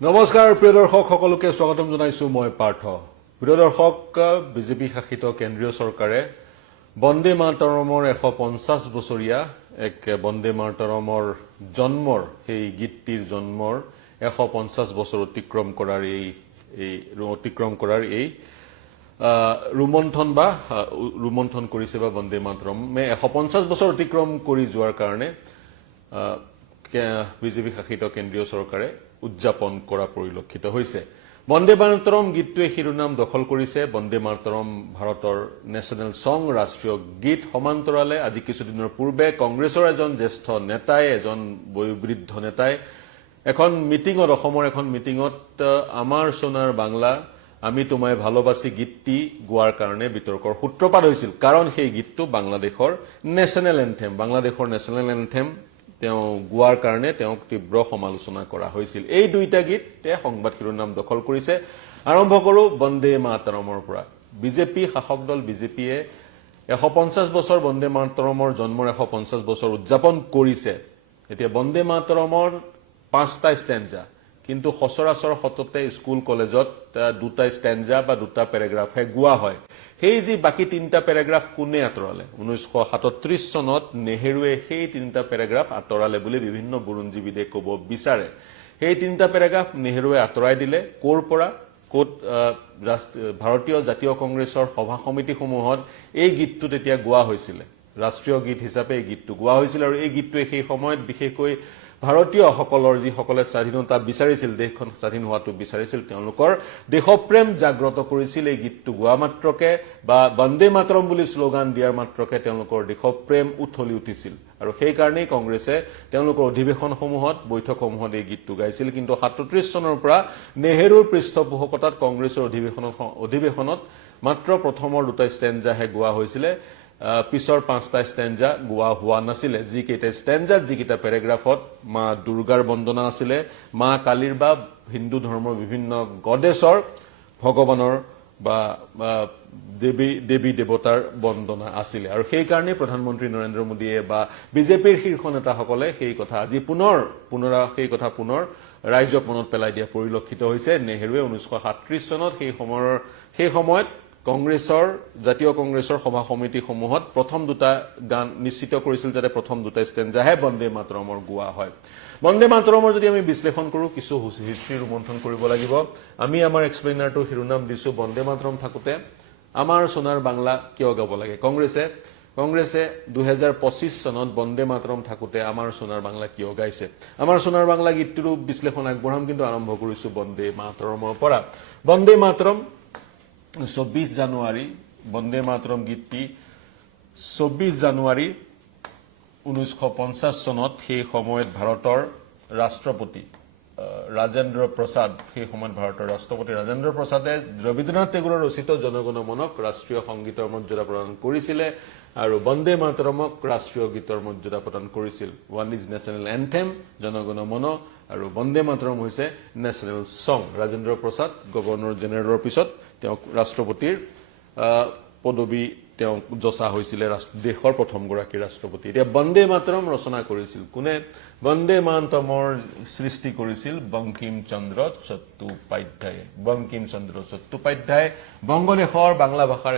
নমস্কাৰ প্ৰিয় দৰ্শক সকলোকে স্বাগতম জনাইছো মই পাৰ্থ। প্ৰিয় দৰ্শক, বিজেপি শাসিত কেন্দ্ৰীয় চৰকাৰে বন্দে মাতৰমৰ 150 বছৰীয়া এক বন্দে মাতৰমৰ জন্মৰ সেই গীতটিৰ জন্মৰ 150 বছৰ অতিক্ৰম কৰাৰ এই ৰুমন্থন কৰিছে বা বন্দে মাতৰমে 150 বছৰ অতিক্ৰম কৰি যোৱাৰ কাৰণে বিজেপি শাসিত কেন্দ্ৰীয় চৰকাৰে উদযাপন কৰা পৰিলক্ষিত হৈছে। বন্দে মাতৰম গীতটোৱে শিৰোনাম দখল কৰিছে। বন্দে মাতৰম ভাৰতৰ নেশ্যনেল সং, ৰাষ্ট্ৰীয় গীত। সমান্তৰালে আজি কিছুদিনৰ পূৰ্বে কংগ্ৰেছৰ এজন জ্যেষ্ঠ নেতাই, এজন বয়োবৃদ্ধ নেতাই অসমৰ এখন মিটিঙত আমাৰ সোনাৰ বাংলা আমি তোমায় ভালোবাসি গীতটি গোৱাৰ কাৰণে বিতৰ্কৰ সূত্ৰপাত হৈছিল। কাৰণ সেই গীতটো বাংলাদেশৰ নেশ্যনেল এন্থেম, বাংলাদেশৰ নেশ্যনেল এন্থেম তেওঁ গোৱাৰ কাৰণে তেওঁক তীব্ৰ সমালোচনা কৰা হৈছিল। এই দুইটা গীতে সংবাদ শিৰোনাম দখল কৰিছে। আৰম্ভ কৰো বন্দে মাতৰমৰ পৰা। বিজেপি শাসক দল বিজেপিয়ে 150 বছৰ বন্দে মাতৰমৰ জন্মৰ 150 বছৰ উদযাপন কৰিছে। এতিয়া বন্দে মাতৰমৰ 5টা ষ্টেঞ্জা, কিন্তু সচৰাচৰ সততে স্কুল কলেজত 2টা ষ্টেঞ্জা বা 2টা পেৰাগ্ৰাফহে গোৱা হয়। সেই যি বাকী 3টা পেৰাগ্ৰাফ কোনে আঁতৰালে? 1937 চনত নেহেৰুৱে সেই 3টা পেৰাগ্ৰাফ আঁতৰালে বুলি বিভিন্ন বুৰঞ্জীবিদে ক'ব বিচাৰে। সেই 3টা পেৰাগ্ৰাফ নেহেৰুৱে আঁতৰাই দিলে। ক'ৰ পৰা? ক'ত? ভাৰতীয় জাতীয় কংগ্ৰেছৰ সভা সমিতিসমূহত এই গীতটো তেতিয়া গোৱা হৈছিলে। ৰাষ্ট্ৰীয় গীত হিচাপে এই গীতটো গোৱা হৈছিল। আৰু এই গীতটোৱে সেই সময়ত বিশেষকৈ ভাৰতীয়সকলৰ যিসকলে স্বাধীনতা বিচাৰিছিল, দেশখন স্বাধীন হোৱাটো বিচাৰিছিল, তেওঁলোকৰ দেশপ্ৰেম জাগ্ৰত কৰিছিল। এই গীতটো গোৱা মাত্ৰকে বা বন্দে মাতৰম বুলি শ্লোগান দিয়াৰ মাত্ৰকে তেওঁলোকৰ দেশপ্ৰেম উঠলি উঠিছিল। আৰু সেইকাৰণেই কংগ্ৰেছে তেওঁলোকৰ অধিৱেশনসমূহত, বৈঠকসমূহত এই গীতটো গাইছিল। কিন্তু 37 চনৰ পৰা নেহেৰুৰ পৃষ্ঠপোষকতাত কংগ্ৰেছৰ অধিৱেশনত মাত্ৰ প্ৰথমৰ 2টা ষ্টেঞ্জাহে গোৱা হৈছিলে। পিছৰ 5টা ষ্টেঞ্জা গোৱা হোৱা নাছিলে। যিকেইটা ষ্টেঞ্জাত, যিকেইটা পেৰাগ্ৰাফত মা দুৰ্গাৰ বন্দনা আছিলে, মা কালীৰ বা হিন্দু ধৰ্মৰ বিভিন্ন গডেছৰ, ভগৱানৰ বা দেৱী দেৱতাৰ বন্দনা আছিলে। আৰু সেইকাৰণে প্ৰধানমন্ত্ৰী নৰেন্দ্ৰ মোদীয়ে বা বিজেপিৰ শীৰ্ষ নেতাসকলে সেই কথা আজি পুনৰ ৰাইজক মনত পেলাই দিয়া পৰিলক্ষিত হৈছে। নেহেৰুৱে 1937 চনত সেই সময়ত জাতীয় কংগ্ৰেছৰ সভা সমিতিসমূহত প্ৰথম 2টা গান নিশ্চিত কৰিছিল, যাতে প্ৰথম 2টা ষ্টেঞ্জাহে বন্দে মাতৰমৰ গোৱা হয়। বন্দে মাতৰমৰ যদি আমি বিশ্লেষণ কৰোঁ, কিছু হিষ্ট্ৰী ৰোমন্থন কৰিব লাগিব। আমি আমাৰ এক্সপ্লেইনাৰটো শিৰোনাম দিছো বন্দে মাতৰম থাকোঁতে আমাৰ সোনাৰ বাংলা কিয় গাব লাগে। কংগ্ৰেছে 2025 চনত বন্দে মাতৰম থাকোঁতে আমাৰ সোনাৰ বাংলা কিয় গাইছে। আমাৰ সোনাৰ বাংলা গীতটোৰো বিশ্লেষণ আগবঢ়াম, কিন্তু আৰম্ভ কৰিছো বন্দে মাতৰমৰ পৰা। বন্দে মাতৰম 24 জানুৱাৰী, বন্দে মাতৰম গীতটি 24 জানুৱাৰী 1950 চনত সেই সময়ত ভাৰতৰ ৰাষ্ট্ৰপতি ৰাজেন্দ্ৰ প্ৰসাদ, সেই সময়ত ভাৰতৰ ৰাষ্ট্ৰপতি ৰাজেন্দ্ৰ প্ৰসাদে ৰবীন্দ্ৰনাথ টেগোৰৰ ৰচিত জনগণ মনক ৰাষ্ট্ৰীয় সংগীতৰ মৰ্যাদা প্ৰদান কৰিছিলে আৰু বন্দে মাতৰমক ৰাষ্ট্ৰীয় গীতৰ মৰ্যাদা প্ৰদান কৰিছিল। ওৱান ইজ নেশ্যনেল এন্থেম, জনগণ মন, আৰু বন্দে মাতৰম হৈছে নেশ্যনেল সং। ৰাজেন্দ্ৰ প্ৰসাদ গভৰ্ণৰ জেনেৰেলৰ পিছত তেওঁক ৰাষ্ট্ৰপতিৰ পদবী তেওঁক যচা হৈছিলে, দেশৰ প্ৰথমগৰাকী ৰাষ্ট্ৰপতি। এতিয়া বন্দে মাতৰম ৰচনা কৰিছিল কোনে? বন্দে মাতৰমৰ সৃষ্টি কৰিছিল বংকিম চন্দ্ৰ চট্টোপাধ্যায়ে। বংকিম চন্দ্ৰ চট্টোপাধ্যায় বংগদেশৰ বাংলা ভাষাৰ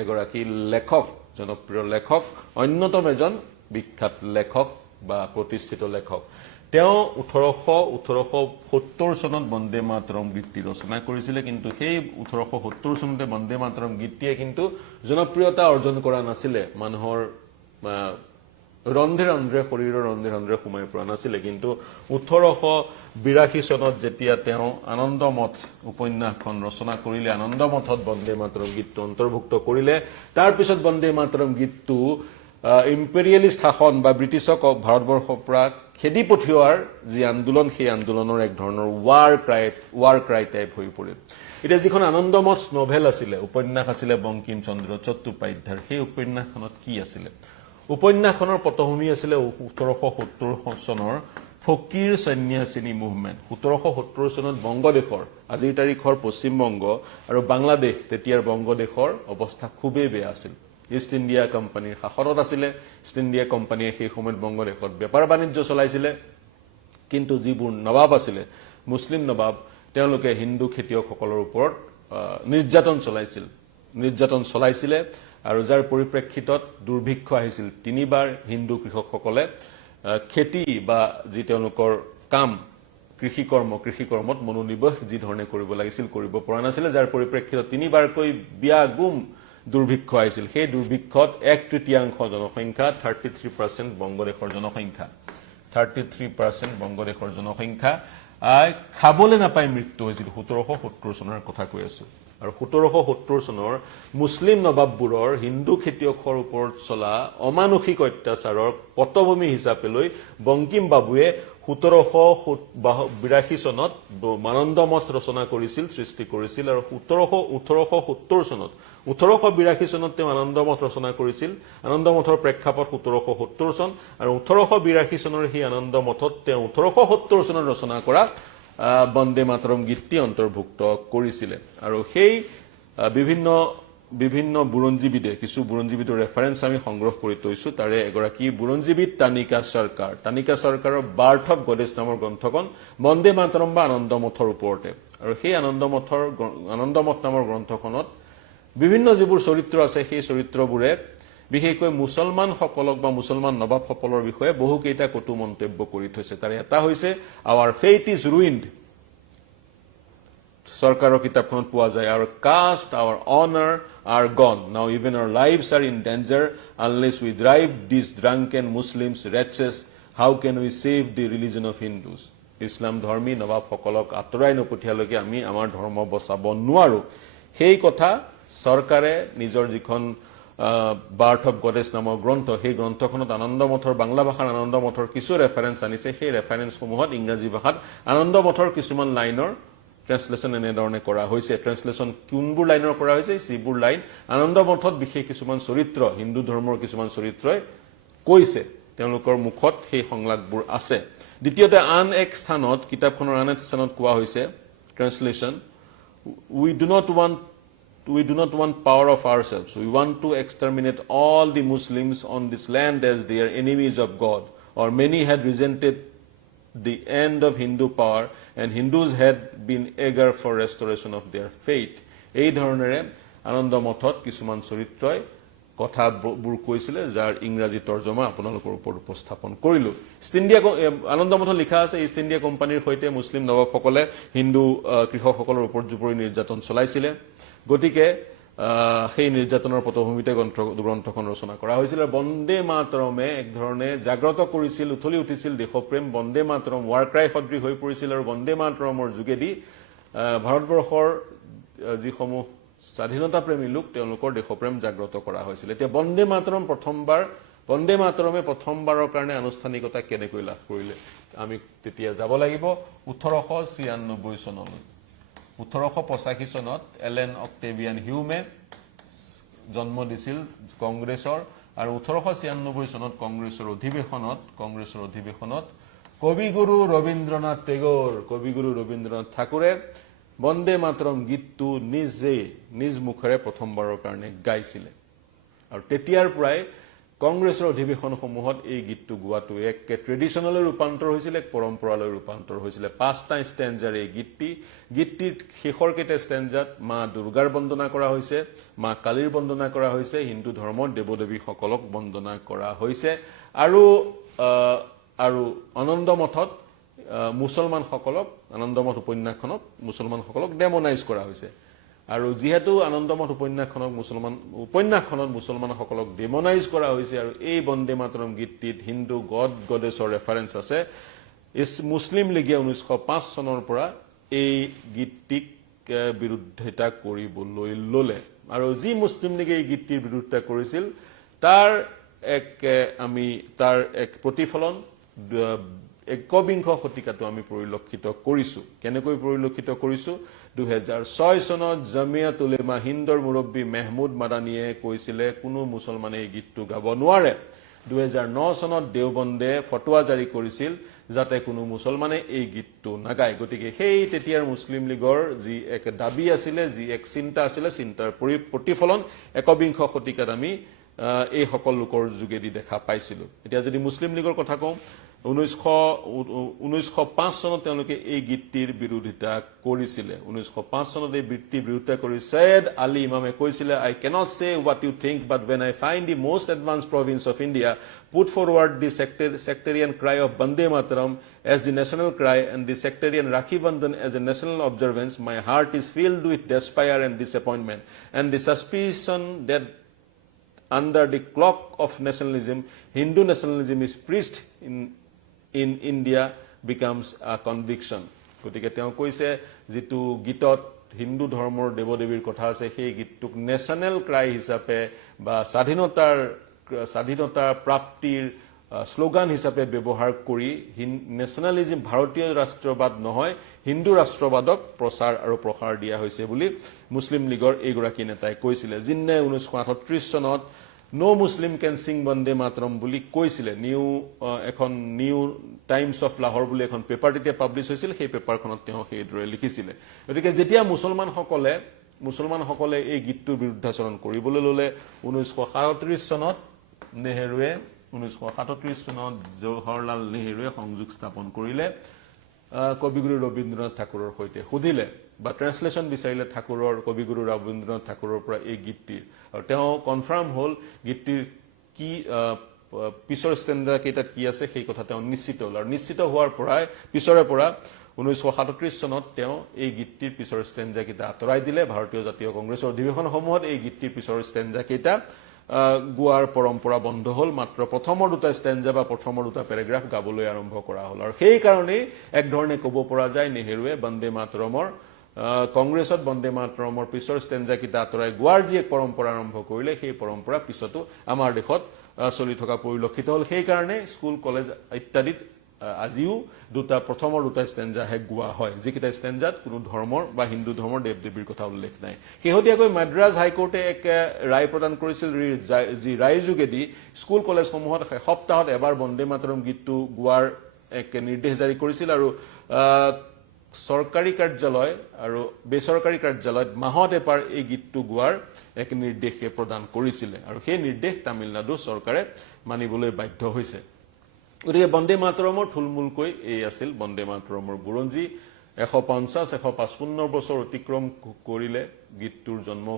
এগৰাকী লেখক, জনপ্ৰিয় লেখক, অন্যতম এজন বিখ্যাত লেখক বা প্ৰতিষ্ঠিত লেখক। তেওঁ 1870 চনত বন্দে মাতৰম গীতটি ৰচনা কৰিছিলে। কিন্তু সেই 1870 চনতে বন্দে মাতৰম গীতটিয়ে কিন্তু জনপ্ৰিয়তা অৰ্জন কৰা নাছিলে। মানুহৰ শৰীৰৰ ৰন্ধে ৰন্ধে সোমাই পৰা নাছিলে। কিন্তু 1882 চনত যেতিয়া তেওঁ আনন্দমঠ উপন্যাসখন ৰচনা কৰিলে, আনন্দমঠত বন্দে মাতৰম গীতটো অন্তৰ্ভুক্ত কৰিলে। তাৰপিছত বন্দে মাতৰম গীতটো ইম্পেৰিয়েলিষ্ট শাসন বা ব্ৰিটিছক ভাৰতবৰ্ষৰ পৰা খেদি পঠিওৱাৰ যি আন্দোলন, সেই আন্দোলনৰ এক ধৰণৰ ৱাৰ ক্ৰাই টাইপ হৈ পৰিল। এতিয়া যিখন আনন্দমঠ নভেল আছিলে, উপন্যাস আছিলে বংকিম চন্দ্ৰ চট্টোপাধ্যায়ৰ, সেই উপন্যাসখনত কি আছিলে? উপন্যাসখনৰ পটভূমি আছিলে 1770 চনৰ ফকীৰ সন্ন্যাসিনী মুভমেণ্ট। 1770 চনত বংগদেশৰ, আজিৰ তাৰিখৰ পশ্চিমবংগ আৰু বাংলাদেশ, তেতিয়াৰ বংগদেশৰ অৱস্থা খুবেই বেয়া আছিল। ইষ্ট ইণ্ডিয়া কোম্পানীৰ শাসনত আছিলে। ইষ্ট ইণ্ডিয়া কোম্পানীয়ে সেই সময়ত বংগদেশত বেপাৰ বাণিজ্য চলাইছিলে। কিন্তু যিবোৰ নবাব আছিলে মুছলিম নবাব তেওঁলোকে হিন্দু খেতিয়কসকলৰ ওপৰত নিৰ্যাতন চলাইছিলে আৰু যাৰ পৰিপ্ৰেক্ষিতত দুৰ্ভিক্ষ আহিছিল তিনিবাৰ হিন্দু কৃষকসকলে খেতি বা যি তেওঁলোকৰ কাম কৃষিকৰ্মত মনোনিৱেশ যি ধৰণে কৰিব লাগিছিল কৰিব পৰা নাছিলে যাৰ পৰিপ্ৰেক্ষিতত তিনিবাৰকৈ ব্যাগুম দুৰ্ভিক্ষ আহিছিল সেই দুৰ্ভিক্ষত 1/3 জনসংখ্যা 33% বংগদেশৰ জনসংখ্যা 33% বংগদেশৰ জনসংখ্যা খাবলৈ নাপাই মৃত্যু হৈছিল 1770 চনৰ কথা কৈ আছো আৰু 1770 চনৰ মুছলিম নবাববোৰৰ হিন্দু খেতিয়কৰ ওপৰত চলা অমানসিক অত্যাচাৰৰ পটভূমি হিচাপে লৈ বংকিম বাবুৱে 1782 চনত মানন্দ মঠ ৰচনা কৰিছিল সৃষ্টি কৰিছিল আৰু 1870 চনত 1882 চনত তেওঁ আনন্দ মঠ ৰচনা কৰিছিল আনন্দ মঠৰ প্ৰেক্ষাপট 1770 চন আৰু 1882 চনৰ সেই আনন্দ মঠত তেওঁ 1870 চনত ৰচনা কৰা বন্দে মাতৰম গীতটি অন্তৰ্ভুক্ত কৰিছিল আৰু সেই বিভিন্ন বুৰঞ্জীবিদে কিছু বুৰঞ্জীবিদৰ ৰেফাৰেন্স আমি সংগ্ৰহ কৰি থৈছো তাৰে এগৰাকী বুৰঞ্জীবিদ তানিকা সৰকাৰৰ বাৰ্থ অফ গডেছ নামৰ গ্ৰন্থখন বন্দে মাতৰম বা আনন্দ মঠৰ ওপৰতে আৰু সেই আনন্দ মঠ নামৰ গ্ৰন্থখনত বিভিন্ন যিবোৰ চৰিত্ৰ আছে সেই চৰিত্ৰবোৰে বিশেষকৈ মুছলমানসকলক বা মুছলমান নবাবসকলৰ বিষয়ে বহুকেইটা কটু মন্তব্য কৰি থৈছে তাৰে এটা হৈছে আৱাৰ ফেইট ইজ ৰুইনড সৰকাৰৰ কিতাপখনত পোৱা যায় আৰু কাষ্ট আৱাৰ অনাৰ are gone. Now even our lives are in danger unless we drive these drunken Muslims wretches. How can we save the religion of Hindus? Islam ধৰ্মী নবাবসকলক আঁতৰাই নপঠিয়ালৈকে আমি আমাৰ ধৰ্ম বচাব নোৱাৰো সেই কথা সৰকাৰে নিজৰ যিখন বাৰ্থ অফ গডেছ নামৰ গ্ৰন্থ সেই গ্ৰন্থখনত আনন্দ মঠৰ বাংলা ভাষাৰ আনন্দ মঠৰ কিছু ৰেফাৰেন্স আনিছে সেই ৰেফাৰেন্সসমূহত ইংৰাজী ভাষাত আনন্দ মঠৰ কিছুমান লাইনৰ ট্ৰান্সলেশন এনেধৰণে কৰা হৈছে ট্ৰান্সলেশন কোনবোৰ লাইনৰ কৰা হৈছে সিবোৰ লাইন আনন্দ মঠত বিশেষ কিছুমান চৰিত্ৰ হিন্দু ধৰ্মৰ কিছুমান চৰিত্ৰই কৈছে তেওঁলোকৰ মুখত সেই সংলাপবোৰ আছে দ্বিতীয়তে আন এক স্থানত কিতাপখনৰ আন এক স্থানত কোৱা হৈছে ট্ৰান্সলেশন we do not want power of ourselves we want to exterminate all the Muslims on this land as they are enemies of God or many had resented the end of Hindu power and Hindus had been eager for restoration of their faith. এই ধৰণেৰে আনন্দ মঠত কিছুমান চৰিত্ৰই কথাবোৰ কৈছিলে যাৰ ইংৰাজী তৰ্জমা আপোনালোকৰ ওপৰত উপস্থাপন কৰিলো ইষ্ট ইণ্ডিয়া আনন্দ মঠত লিখা আছে ইষ্ট ইণ্ডিয়া কোম্পানীৰ সৈতে মুছলিম নবাবসকলে হিন্দু কৃষকসকলৰ ওপৰত জুপুৰি নিৰ্যাতন চলাইছিলে গতিকে সেই নিৰ্যাতনৰ পটভূমিতে গ্ৰন্থখন ৰচনা কৰা হৈছিল আৰু বন্দে মাতৰমে এক ধৰণে জাগ্ৰত কৰিছিল উঠলি উঠিছিল দেশপ্ৰেম বন্দে মাতৰম ৱাৰ ক্ৰাই সদৃশ হৈ পৰিছিল আৰু বন্দে মাতৰমৰ যোগেদি ভাৰতবৰ্ষৰ যিসমূহ স্বাধীনতা প্ৰেমী লোক তেওঁলোকৰ দেশপ্ৰেম জাগ্ৰত কৰা হৈছিল এতিয়া বন্দে মাতৰমে প্ৰথমবাৰৰ কাৰণে আনুষ্ঠানিকতা কেনেকৈ লাভ কৰিলে আমি তেতিয়া যাব লাগিব 1896 চনলৈ 1885 চনত এলেন অক্টেভিয়ান হিউমে জন্ম দিছিল কংগ্ৰেছৰ আৰু 1896 চনত কংগ্ৰেছৰ অধিৱেশনত কবিগুৰু ৰবীন্দ্ৰনাথ ঠাকুৰে বন্দে মাতৰম গীতটো নিজ মুখেৰে প্ৰথমবাৰৰ কাৰণে গাইছিলে আৰু তেতিয়াৰ পৰাই কংগ্ৰেছৰ অধিৱেশনসমূহত এই গীতটো গোৱাটো এক ট্ৰেডিশনালৈ ৰূপান্তৰ হৈছিল এক পৰম্পৰালৈ ৰূপান্তৰ হৈছিল পাঁচটা ষ্টেঞ্জাৰ এই গীতটিৰ শেষৰ কেইটা ষ্টেঞ্জাত মা দুৰ্গাৰ বন্দনা কৰা হৈছে মা কালীৰ বন্দনা কৰা হৈছে হিন্দু ধৰ্মৰ দেৱদেৱীসকলক বন্দনা কৰা হৈছে আৰু আনন্দ মঠত মুছলমানসকলক আনন্দ মঠ উপন্যাসখনক মুছলমানসকলক ডেমনাইজ কৰা হৈছে আৰু যেহেতু আনন্দ মঠ উপন্যাসখনত মুছলমানসকলক ডেমনাইজ কৰা হৈছে আৰু এই বন্দে মাতৰম গীতটিত হিন্দু গডেছৰ ৰেফাৰেন্স আছে মুছলিম লীগে 1905 চনৰ পৰা এই গীতটিক বিৰুদ্ধিতা কৰিবলৈ ললে আৰু যি মুছলিম লীগে এই গীতটিৰ বিৰুদ্ধিতা কৰিছিল তাৰ এক প্ৰতিফলন একবিংশ শতিকাটো আমি পৰিলক্ষিত কৰিছো কেনেকৈ পৰিলক্ষিত কৰিছো 2006 চনত জামিয়াত উলেমা হিন্দৰ মুৰব্বী মেহমুদ মাদানীয়ে কৈছিলে কোনো মুছলমানে এই গীতটো গাব নোৱাৰে 2009 চনত দেওবন্দে ফতোৱা জাৰি কৰিছিল যাতে কোনো মুছলমানে এই গীতটো নাগায় গতিকে সেই তেতিয়াৰ মুছলিম লীগৰ যি এক দাবী আছিল যি এক চিন্তা আছিল চিন্তাৰ প্ৰতিফলন একবিংশ শতিকাত আমি এই সকল লোকৰ যোগেদি দেখা পাইছিলো এতিয়া যদি মুছলিম লীগৰ কথা কওঁ 1905 চনত তেওঁলোকে এই গীতটিৰ বিৰোধিতা কৰিছিলে 1905 চনত এই গীতটিৰ বিৰোধিতা কৰি সৈয়দ আলী ইমামে কৈছিলে I cannot say what you think but when I find the most advanced province of India put forward the sectarian cry of Bande Mataram as the national cry and the sectarian Rakhi Bandhan as a national observance my heart is filled with despair and disappointment and the suspicion that under the cloak of nationalism Hindu nationalism is preached in India becomes a conviction. গতিকে তেওঁ কৈছে যেটো গীতত হিন্দু ধৰ্মৰ দেৱদেৱীৰ কথা আছে সেই গীতটোক national cry হিচাপে বা স্বাধীনতা প্ৰাপ্তিৰ স্লোগান হিচাপে ব্যৱহাৰ কৰি নেশনালিজম ভাৰতীয় ৰাষ্ট্ৰবাদ নহয় হিন্দু ৰাষ্ট্ৰবাদক প্ৰচাৰ আৰু প্ৰসাৰ দিয়া হৈছে বুলি মুছলিম লীগৰ এইগৰাকী নেতাই কৈছিলে যিনে 1938 চনত No Muslim can sing Bande Mataram বুলি কৈছিলে এখন নিউ টাইমছ অফ লাহোৰ বুলি এখন পেপাৰ তেতিয়া পাবলিছ হৈছিল সেই পেপাৰখনত তেওঁ সেইদৰে লিখিছিলে গতিকে যেতিয়া মুছলমানসকলে এই গীতটোৰ বিৰুদ্ধাচৰণ কৰিবলৈ ল'লে 1937 চনত নেহেৰুৱে 1937 চনত জৱাহৰলাল নেহেৰুৱে সংযোগ স্থাপন কৰিলে কবিগুৰু ৰবীন্দ্ৰনাথ ঠাকুৰৰ সৈতে সুধিলে বা ট্ৰান্সলেচন বিচাৰিলে ঠাকুৰৰ কবিগুৰু ৰবীন্দ্ৰনাথ ঠাকুৰৰ পৰা এই গীতটিৰ আৰু তেওঁ কনফাৰ্ম হ'ল গীতটিৰ কি পিছৰ ষ্টেণ্ডা কেইটাত কি আছে সেই কথা তেওঁ নিশ্চিত হ'ল আৰু নিশ্চিত হোৱাৰ পৰাই পিছৰে পৰা 1937 চনত তেওঁ এই গীতটিৰ পিছৰ ষ্টেণ্ডা কেইটা আঁতৰাই দিলে ভাৰতীয় জাতীয় কংগ্ৰেছৰ অধিৱেশনসমূহত এই গীতটিৰ পিছৰ ষ্টেণ্ডা কেইটা গোৱাৰ পৰম্পৰা বন্ধ হ'ল মাত্ৰ প্ৰথমৰ দুটা ষ্টেণ্ডা বা প্ৰথমৰ দুটা পেৰাগ্ৰাফ গাবলৈ আৰম্ভ কৰা হ'ল আৰু সেই কাৰণেই এক ধৰণে ক'ব পৰা যায় নেহেৰুৱে বন্দে মাতৰমৰ কংগ্ৰেছত বন্দে মাতৰমৰ পিছৰ ষ্টেণ্ডা কেইটা আঁতৰাই গোৱাৰ যি এক পৰম্পৰা আৰম্ভ কৰিলে সেই পৰম্পৰা পিছতো আমাৰ দেশত চলি থকা পৰিলক্ষিত হ'ল সেই কাৰণে স্কুল কলেজ ইত্যাদিত আজিও প্ৰথমৰ দুটা ষ্টেণ্ডাহে গোৱা হয় যিকেইটা ষ্টেণ্ডাত কোনো ধৰ্মৰ বা হিন্দু ধৰ্মৰ দেৱ দেৱীৰ কথা উল্লেখ নাই শেহতীয়াকৈ মাদ্ৰাজ হাইকোৰ্টে এক ৰায় প্ৰদান কৰিছিল যি ৰায় যোগেদি স্কুল কলেজসমূহত সপ্তাহত এবাৰ বন্দে মাতৰম গীতটো গোৱাৰ এক নিৰ্দেশ জাৰি কৰিছিল আৰু চৰকাৰী কাৰ্যালয় আৰু বেচৰকাৰী কাৰ্যালয়ত মাহত এবাৰ এই গীতটো গোৱাৰ এক নিৰ্দেশ প্ৰদান কৰিছিল আৰু সেই নিৰ্দেশ তামিলনাডু চৰকাৰে মানিবলৈ বাধ্য হৈছে গতিকে বন্দে মাতৰমৰ থুলমূলকৈ এই আছিল বন্দে মাতৰমৰ বুৰঞ্জী 150-155 বছৰ অতিক্ৰম কৰিলে গীতটোৰ জন্ম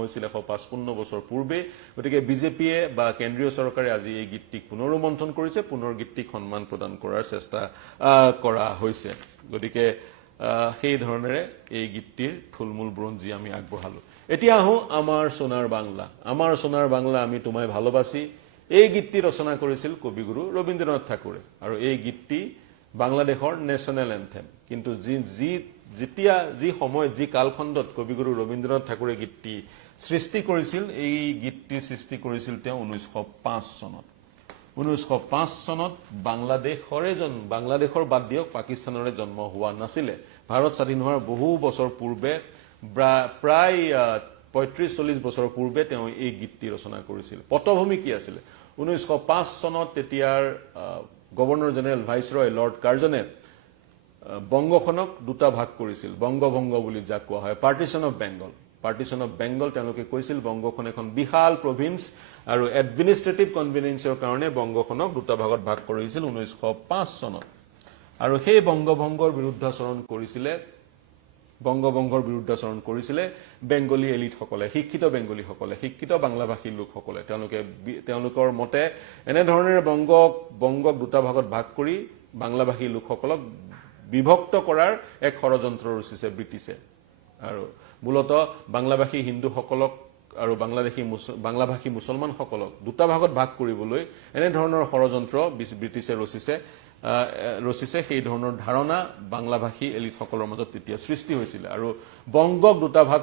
হৈছিল 155 বছৰ পূৰ্বে গতিকে বিজেপিয়ে বা কেন্দ্ৰীয় চৰকাৰে আজি এই গীতটিক পুনৰুমন্থন কৰিছে পুনৰ গীতটিক সন্মান প্ৰদান কৰাৰ চেষ্টা কৰা হৈছে গতিকে সেই ধৰণেৰে এই গীতটিৰ থুলমূল বুৰঞ্জী আমি আগবঢ়ালো এতিয়া আহো আমাৰ সোনাৰ বাংলা আমি তোমায় ভালোবাসি এই গীতটি ৰচনা কৰিছিল কবিগুৰু ৰবীন্দ্ৰনাথ ঠাকুৰে আৰু এই গীতটি বাংলাদেশৰ নেশ্যনেল এন্থেম কিন্তু যি সময় যি কালখণ্ডত কবিগুৰু ৰবীন্দ্ৰনাথ ঠাকুৰে গীতটি সৃষ্টি কৰিছিল এই গীতটি সৃষ্টি কৰিছিল তেওঁ 1905 চনত 1905 চনত বাংলাদেশৰ বাদ দিয়ক পাকিস্তানৰে জন্ম হোৱা নাছিলে ভাৰত স্বাধীন হোৱাৰ বহু বছৰ পূৰ্বে প্ৰায় 35-40 বছৰ পূৰ্বে তেওঁ এই গীতটি ৰচনা কৰিছিল পটভূমি কি আছিল 1905 চনত তেতিয়াৰ গভৰ্ণৰ জেনেৰেল ভাইসৰয় লৰ্ড কাৰ্জনে বংগখনক দুটা ভাগ কৰিছিল বংগভংগ বুলি যাক কোৱা হয় পাৰ্টিশন অফ বেংগল তেওঁলোকে কৈছিল বংগখন এখন বিশাল প্ৰভিন্স আৰু এডমিনিষ্ট্ৰেটিভ কনভেনিয়েন্সৰ কাৰণে বংগখনক দুটা ভাগত ভাগ কৰিছিল 1905 চনত আৰু সেই বংগভংগৰ বিৰুদ্ধাচৰণ কৰিছিলে বেংগলী এলিটসকলে শিক্ষিত বাংলাভাষী লোকসকলে তেওঁলোকৰ মতে এনে ধৰণেৰে বংগক দুটা ভাগত ভাগ কৰি বাংলাভাষী লোকসকলক বিভক্ত কৰাৰ এক ষড়যন্ত্ৰ ৰচিছে ব্ৰিটিছে আৰু মূলতঃ বাংলাভাষী হিন্দুসকলক আৰু বাংলাভাষী মুছলমানসকলক দুটা ভাগত ভাগ কৰিবলৈ এনে ধৰণৰ ষড়যন্ত্ৰ ব্ৰিটিছে ৰচিছে সেই ধৰণৰ ধাৰণা বাংলাভাষী এলিটসকলৰ মাজত তেতিয়া সৃষ্টি হৈছিল আৰু বংগক দুটা ভাগ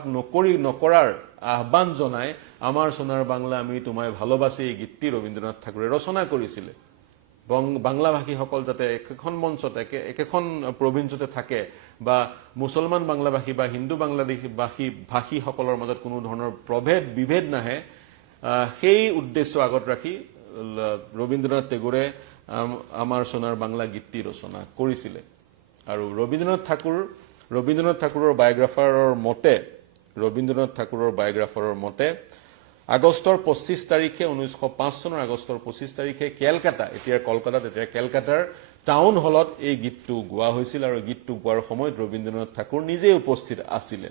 নকৰাৰ আহ্বান জনাই আমাৰ সোনাৰ বাংলা আমি তোমায় ভালোবাসি এই গীতটি ৰবীন্দ্ৰনাথ ঠাকুৰে ৰচনা কৰিছিল বাংলাভাষীসকল যাতে একেখন মঞ্চত একেখন প্ৰভিন্সতে থাকে বা মুছলমান বাংলাভাষী বা হিন্দু ভাষীসকলৰ মাজত কোনো ধৰণৰ বিভেদ নাহে সেই উদ্দেশ্য আগত ৰাখি ৰবীন্দ্ৰনাথ টেগোৰে আমাৰ সোনাৰ বাংলা গীতটি ৰচনা কৰিছিল আৰু ৰবীন্দ্ৰনাথ ঠাকুৰৰ বায়োগ্ৰাফাৰৰ মতে আগষ্টৰ 25 তাৰিখে 1905 চনৰ আগষ্টৰ 25 তাৰিখে কেলকাতা এতিয়াৰ কলকাতাত এতিয়া কেলকাতাৰ টাউন হলত এই গীতটো গোৱা হৈছিল আৰু গীতটো গোৱাৰ সময়ত ৰবীন্দ্ৰনাথ ঠাকুৰ নিজে উপস্থিত আছিলে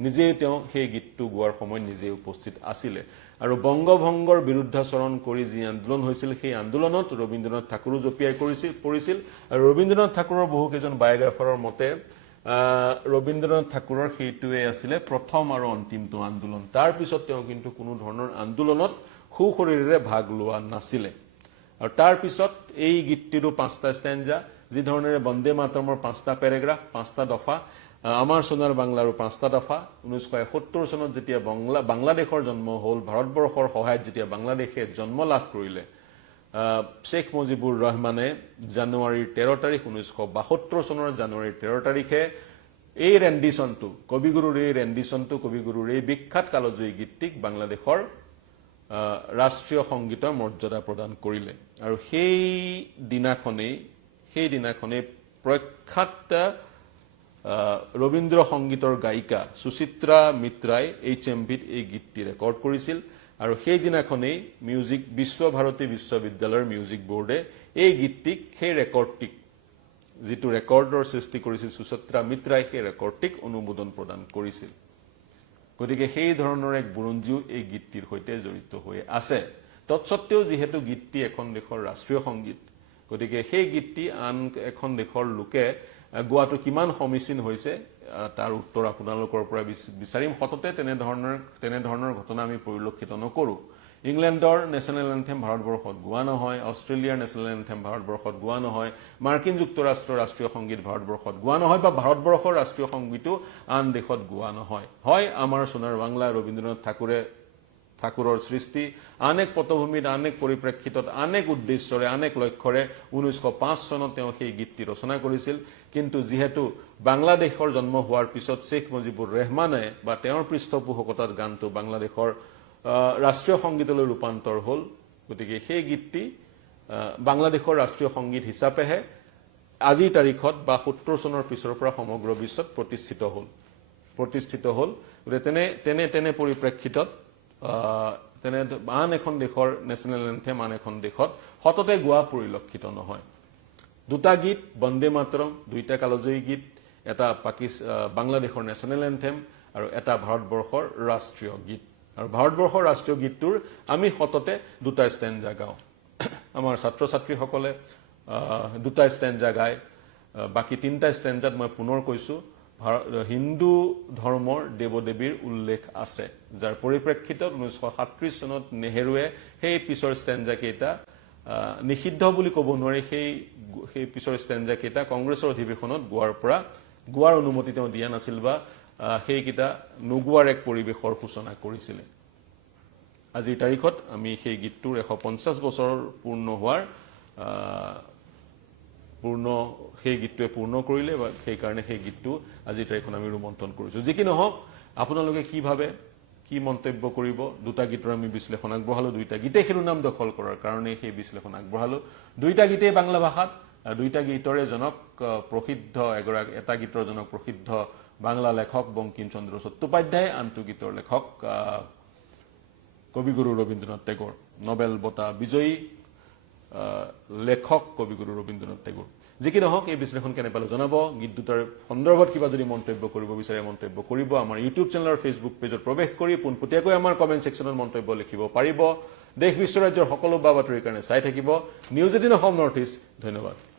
নিজেই তেওঁ সেই গীতটো গোৱাৰ সময়ত নিজে উপস্থিত আছিলে আৰু বংগভংগৰ বিৰুদ্ধাচৰণ কৰি যি আন্দোলন হৈছিল সেই আন্দোলনত ৰবীন্দ্ৰনাথ ঠাকুৰো জপিয়াই পৰিছিল আৰু ৰবীন্দ্ৰনাথ ঠাকুৰৰ বহুকেইজন বায়োগ্ৰাফাৰৰ মতে ৰবীন্দ্ৰনাথ ঠাকুৰৰ সেইটোৱে আছিলে প্ৰথম আৰু অন্তিমটো আন্দোলন তাৰ পিছত তেওঁ কিন্তু কোনো ধৰণৰ আন্দোলনত সুশৰীৰেৰে ভাগ লোৱা নাছিলে আৰু তাৰ পিছত এই গীতটিৰো 5টা ষ্টেঞ্জা যি ধৰণেৰে বন্দে মাতৰমৰ 5টা পেৰাগ্ৰাফ 5টা দফা আমাৰ সোণাৰ বাংলাৰো 5টা দফা 1971 চনত যেতিয়া বাংলাদেশৰ জন্ম হ'ল ভাৰতবৰ্ষৰ সহায়ত যেতিয়া বাংলাদেশে জন্ম লাভ কৰিলে শেখ মুজিবুৰ ৰহমানে জানুৱাৰীৰ 13 তাৰিখ 1972 চনৰ জানুৱাৰীৰ 13 তাৰিখে এই ৰেণ্ডিশ্যনটো কবিগুৰুৰ এই বিখ্যাত কালজয়ী গীতটিক বাংলাদেশৰ ৰাষ্ট্ৰীয় সংগীতৰ মৰ্যাদা প্ৰদান কৰিলে আৰু সেই দিনাখনেই প্ৰখ্যাত ৰবীন্দ্ৰ সংগীতৰ গায়িকা সুচিত্ৰা মিত্ৰাই HMVত এই গীতটি ৰেকৰ্ড কৰিছিল আৰু সেই দিনাখনেই বিশ্বভাৰতী বিশ্ববিদ্যালয়ৰ মিউজিক বোৰ্ডে এই গীতটিক সেই ৰেকৰ্ডটিক যিটো ৰেকৰ্ডৰ সৃষ্টি কৰিছিল সুচিত্ৰা মিত্ৰাই সেই ৰেকৰ্ডটিক অনুমোদন প্ৰদান কৰিছিল গতিকে সেই ধৰণৰ এক বুৰঞ্জীও এই গীতটিৰ সৈতে জড়িত হৈ আছে তৎসত্ত্বেও যিহেতু গীতটি এখন দেশৰ ৰাষ্ট্ৰীয় সংগীত গতিকে সেই গীতটি আন এখন দেশৰ লোকে গোৱাটো কিমান সমীচীন হৈছে তাৰ উত্তৰ আপোনালোকৰ পৰা বিচাৰিম হততে তেনে ধৰণৰ ঘটনা আমি পৰিলক্ষিত নকৰো ইংলেণ্ডৰ নেশ্যনেল এন্থেম ভাৰতবৰ্ষত গোৱা নহয় অষ্ট্ৰেলিয়াৰ নেশ্যনেল এন্থেম ভাৰতবৰ্ষত গোৱা নহয় মাৰ্কিন যুক্তৰাষ্ট্ৰৰ ৰাষ্ট্ৰীয় সংগীত ভাৰতবৰ্ষত গোৱা নহয় বা ভাৰতবৰ্ষৰ ৰাষ্ট্ৰীয় সংগীতো আন দেশত গোৱা নহয় হয় আমাৰ সোণাৰ বাংলা ৰবীন্দ্ৰনাথ ঠাকুৰৰ সৃষ্টি আন এক পটভূমিত আন এক পৰিপ্ৰেক্ষিতত আন এক উদ্দেশ্যৰে আন এক লক্ষ্যৰে 1905 চনত তেওঁ সেই গীতটি ৰচনা কৰিছিল কিন্তু যেহেতু বাংলাদেশৰ জন্ম হোৱাৰ পিছত শেখ মুজিবুৰ ৰহমানে বা তেওঁৰ পৃষ্ঠপোষকতাত গানটো বাংলাদেশৰ ৰাষ্ট্ৰীয় সংগীতলৈ ৰূপান্তৰ হ'ল গতিকে সেই গীতটি বাংলাদেশৰ ৰাষ্ট্ৰীয় সংগীত হিচাপেহে আজিৰ তাৰিখত বা 70 চনৰ পিছৰ পৰা সমগ্ৰ বিশ্বত প্ৰতিষ্ঠিত হ'ল তেনে পৰিপ্ৰেক্ষিতত আন এখন দেশৰ নেশ্যনেল এন্থেম আন এখন দেশত হততে গোৱা পৰিলক্ষিত নহয় দুটা গীত বন্দে মাতৰম দুইটা কালজয়ী গীত এটা বাংলাদেশৰ নেশ্যনেল এন্থেম আৰু এটা ভাৰতবৰ্ষৰ ৰাষ্ট্ৰীয় গীত আৰু ভাৰতবৰ্ষৰ ৰাষ্ট্ৰীয় গীতটোৰ আমি হততে দুটা ষ্টেঞ্জা গাওঁ আমাৰ ছাত্ৰ ছাত্ৰীসকলে দুটা ষ্টেঞ্জা গায় বাকি তিনিটা ষ্টেঞ্জাত মই পুনৰ কৈছো হিন্দু ধৰ্মৰ দেৱদেৱীৰ উল্লেখ আছে যাৰ পৰিপ্ৰেক্ষিতত 1937 চনত নেহেৰুৱে সেই পিছৰ ষ্টেঞ্জা কেইটা নিষিদ্ধ বুলি ক'ব নোৱাৰি সেই পিছৰ ষ্টেঞ্জা কেইটা কংগ্ৰেছৰ অধিৱেশনত গোৱাৰ অনুমতি তেওঁ দিয়া নাছিল বা সেইকেইটা নোগোৱাৰ এক পৰিৱেশৰ সূচনা কৰিছিলে আজিৰ তাৰিখত আমি সেই গীতটোৰ 150 বছৰ সেই গীতটোৱে পূৰ্ণ কৰিলে বা সেই কাৰণে সেই গীতটো আজিৰ তাৰিখত আমি ৰোমন্থন কৰিছোঁ যি কি নহওক আপোনালোকে কি ভাবে কি মন্তব্য কৰিব দুটা গীতৰ আমি বিশ্লেষণ আগবঢ়ালো দুইটা গীতে শিৰোনাম দখল কৰাৰ কাৰণে সেই বিশ্লেষণ আগবঢ়ালো দুইটা গীতেই বাংলা ভাষাত দুইটা গীতৰে জনক প্ৰসিদ্ধ এটা গীতৰ জনক প্ৰসিদ্ধ বাংলা লেখক বঙ্কিমচন্দ্ৰ চট্টোপাধ্যায় আনটো গীতৰ লেখক কবিগুৰু ৰবীন্দ্ৰনাথ টেগোৰ নোবেল বঁটা বিজয়ী লেখক কবিগুৰু ৰবীন্দ্ৰনাথ টেগোৰ যি কি নহওক এই বিশ্লেষণ কেনে পালে জনাব গীত দুটাৰ সন্দৰ্ভত কিবা যদি মন্তব্য কৰিব বিচাৰে মন্তব্য কৰিব আমাৰ ইউটিউব চেনেলৰ ফেচবুক পেজত প্ৰৱেশ কৰি পোনপটীয়াকৈ আমাৰ কমেন্ট সেকশনত মন্তব্য লিখিব পাৰিব দেশ বিশ্ব ৰাজ্যৰ সকলো বাতৰিৰ কাৰণে চাই থাকিব নিউজ 18 অসম নৰ্থ ইষ্ট ধন্যবাদ